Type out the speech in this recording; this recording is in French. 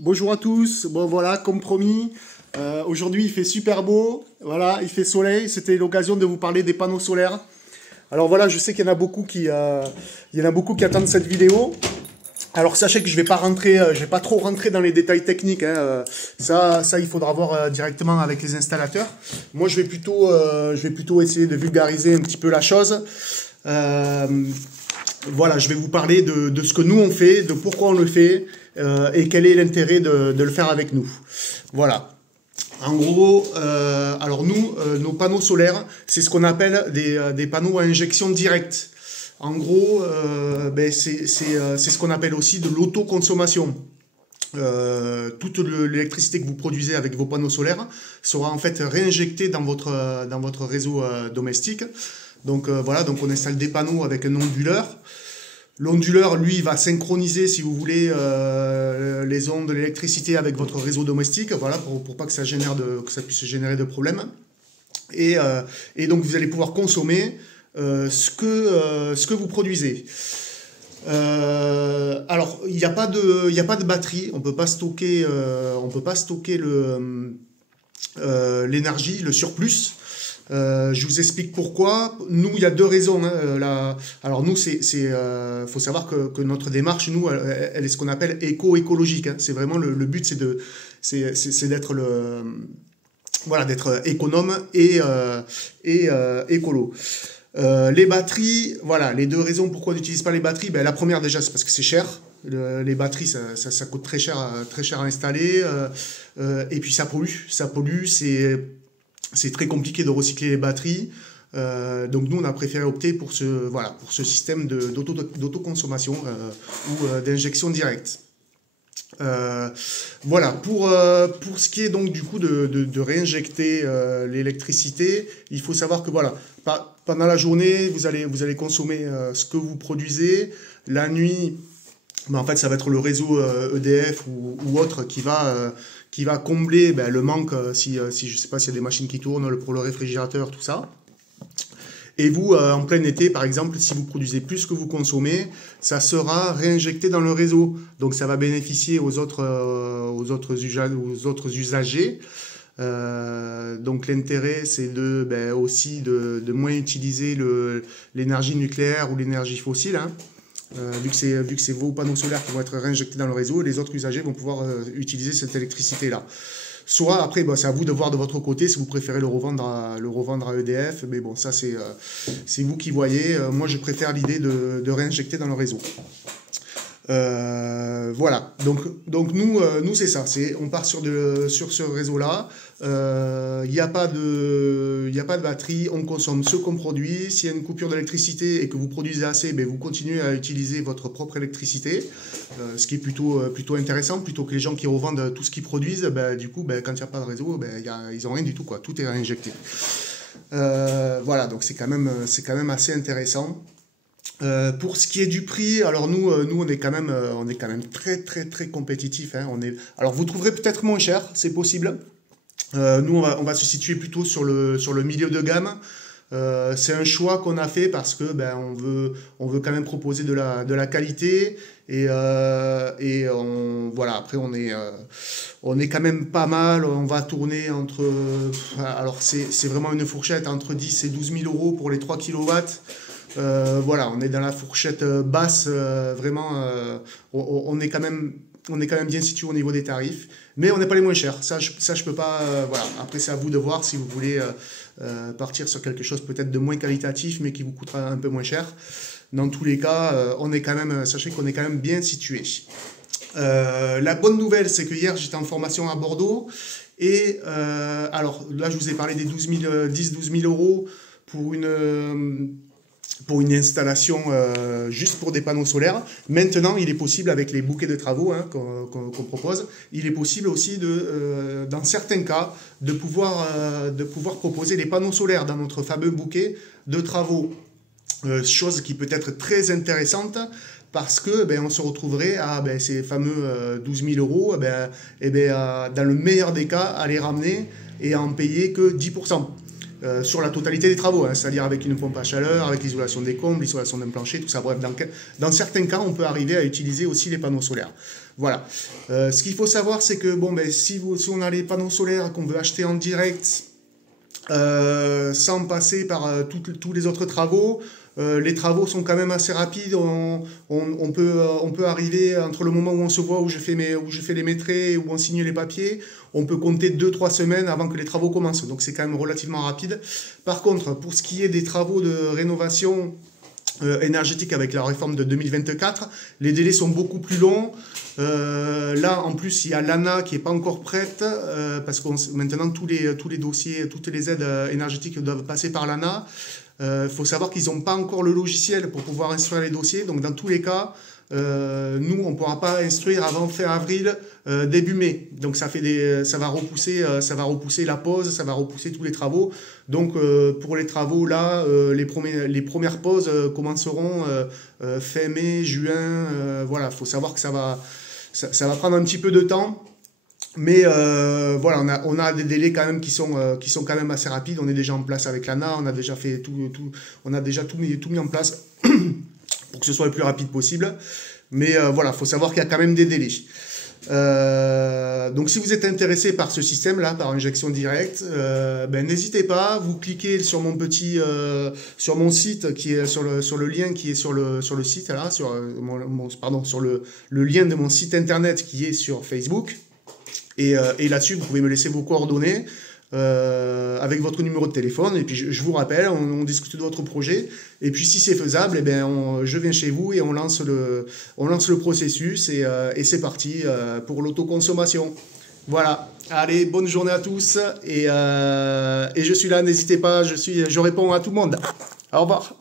Bonjour à tous, bon voilà, comme promis, aujourd'hui il fait super beau, voilà, il fait soleil, c'était l'occasion de vous parler des panneaux solaires. Alors voilà, je sais qu'il y en a beaucoup qui attendent cette vidéo. Alors sachez que je vais pas trop rentrer dans les détails techniques, hein, ça il faudra voir directement avec les installateurs. Moi je vais plutôt essayer de vulgariser un petit peu la chose. Voilà, je vais vous parler de ce que nous on fait, de pourquoi on le fait et quel est l'intérêt de le faire avec nous. Voilà. En gros, alors nous, nos panneaux solaires, c'est ce qu'on appelle des panneaux à injection directe. En gros, c'est ce qu'on appelle aussi de l'autoconsommation. Toute l'électricité que vous produisez avec vos panneaux solaires sera en fait réinjectée dans votre réseau domestique. Donc voilà, donc on installe des panneaux avec un onduleur. L'onduleur, lui, va synchroniser, si vous voulez, les ondes de l'électricité avec votre réseau domestique, voilà, pour pas que ça puisse générer de problèmes. Et donc vous allez pouvoir consommer ce que vous produisez. Alors, il n'y a pas de batterie, on peut pas stocker l'énergie, le surplus. Je vous explique pourquoi. Nous, il y a deux raisons. Hein. Alors nous, faut savoir que notre démarche, nous, elle est ce qu'on appelle éco-écologique. Hein. C'est vraiment le but, c'est d'être d'être économe et écolo. Les batteries, voilà, les deux raisons pourquoi on n'utilise pas les batteries. Ben, la première déjà, c'est parce que c'est cher. Les batteries, ça coûte très cher à installer. Et puis ça pollue, c'est très compliqué de recycler les batteries. Donc nous, on a préféré opter pour ce système d'autoconsommation ou d'injection directe. Voilà, pour ce qui est donc du coup de réinjecter l'électricité, il faut savoir que voilà, pendant la journée, vous allez consommer ce que vous produisez. La nuit, en fait, ça va être le réseau EDF ou autre qui va combler le manque si je sais pas s'il y a des machines qui tournent pour le réfrigérateur, tout ça. Et vous, en plein été, par exemple, si vous produisez plus que vous consommez, ça sera réinjecté dans le réseau. Donc ça va bénéficier aux autres usagers. Donc l'intérêt, c'est aussi de moins utiliser l'énergie nucléaire ou l'énergie fossile. Hein. Vu que c'est vos panneaux solaires qui vont être réinjectés dans le réseau, les autres usagers vont pouvoir utiliser cette électricité-là. Soit après, c'est à vous de voir de votre côté si vous préférez le revendre à EDF, mais bon, ça c'est vous qui voyez. Moi, je préfère l'idée de réinjecter dans le réseau. Voilà. Donc nous c'est ça. On part sur ce réseau-là. Il n'y a pas de batterie. On consomme ce qu'on produit. S'il y a une coupure d'électricité et que vous produisez assez, vous continuez à utiliser votre propre électricité, ce qui est plutôt intéressant, plutôt que les gens qui revendent tout ce qu'ils produisent. Du coup, quand il n'y a pas de réseau, ils n'ont rien du tout, quoi. Tout est réinjecté. Voilà. Donc c'est quand même assez intéressant. Pour ce qui est du prix, alors nous on est quand même très très très compétitif. Hein. Alors vous trouverez peut-être moins cher, c'est possible. Nous on va se situer plutôt sur le milieu de gamme. C'est un choix qu'on a fait parce que on veut quand même proposer de la qualité et voilà, après on est quand même pas mal. On va tourner entre alors c'est vraiment une fourchette entre 10 et 12 000 euros pour les 3 kilowatts. Voilà, on est dans la fourchette basse, vraiment, on est quand même bien situé au niveau des tarifs, mais on n'est pas les moins chers. Ça je peux pas. Voilà. Après, c'est à vous de voir si vous voulez partir sur quelque chose peut-être de moins qualitatif, mais qui vous coûtera un peu moins cher. Dans tous les cas, sachez qu'on est quand même bien situé. La bonne nouvelle, c'est que hier j'étais en formation à Bordeaux et alors là, je vous ai parlé des 10-12 000 euros pour une installation juste pour des panneaux solaires. Maintenant, il est possible, avec les bouquets de travaux qu'on propose, il est possible aussi dans certains cas, de pouvoir proposer les panneaux solaires dans notre fameux bouquet de travaux. Chose qui peut être très intéressante parce que on se retrouverait à ces fameux 12 000 euros, dans le meilleur des cas, à les ramener et à en payer que 10%. Sur la totalité des travaux, hein, c'est-à-dire avec une pompe à chaleur, avec l'isolation des combles, l'isolation d'un plancher, tout ça. Bref, dans certains cas, on peut arriver à utiliser aussi les panneaux solaires. Voilà. Ce qu'il faut savoir, c'est que bon, ben, si on a les panneaux solaires qu'on veut acheter en direct, sans passer par tous les autres travaux, les travaux sont quand même assez rapides. On peut arriver entre le moment où on se voit, où je fais les maîtres, où on signe les papiers, on peut compter 2-3 semaines avant que les travaux commencent. Donc c'est quand même relativement rapide. Par contre, pour ce qui est des travaux de rénovation énergétique avec la réforme de 2024, les délais sont beaucoup plus longs. Là, en plus, il y a l'ANA qui n'est pas encore prête, parce que maintenant, tous les dossiers, toutes les aides énergétiques doivent passer par l'ANA. Faut savoir qu'ils n'ont pas encore le logiciel pour pouvoir instruire les dossiers. Donc, dans tous les cas, nous, on ne pourra pas instruire avant fin avril, début mai. Donc, ça va repousser la pause, ça va repousser tous les travaux. Donc, pour les travaux, là, les premières pauses commenceront fin mai, juin. Voilà, faut savoir que ça va prendre un petit peu de temps. Mais voilà, on a des délais quand même qui sont quand même assez rapides. On est déjà en place avec l'ANA, on a déjà fait on a déjà tout mis en place pour que ce soit le plus rapide possible. Mais voilà, faut savoir qu'il y a quand même des délais. Donc si vous êtes intéressé par ce système-là, par injection directe, ben, n'hésitez pas, vous cliquez sur sur mon site qui est sur le lien qui est sur le site là, sur le lien de mon site internet qui est sur Facebook. Et là-dessus, vous pouvez me laisser vos coordonnées avec votre numéro de téléphone. Et puis, je vous rappelle, on discute de votre projet. Et puis, si c'est faisable, eh ben, je viens chez vous et on lance le processus. Et c'est parti pour l'autoconsommation. Voilà. Allez, bonne journée à tous. Et je suis là, n'hésitez pas, je réponds à tout le monde. Au revoir.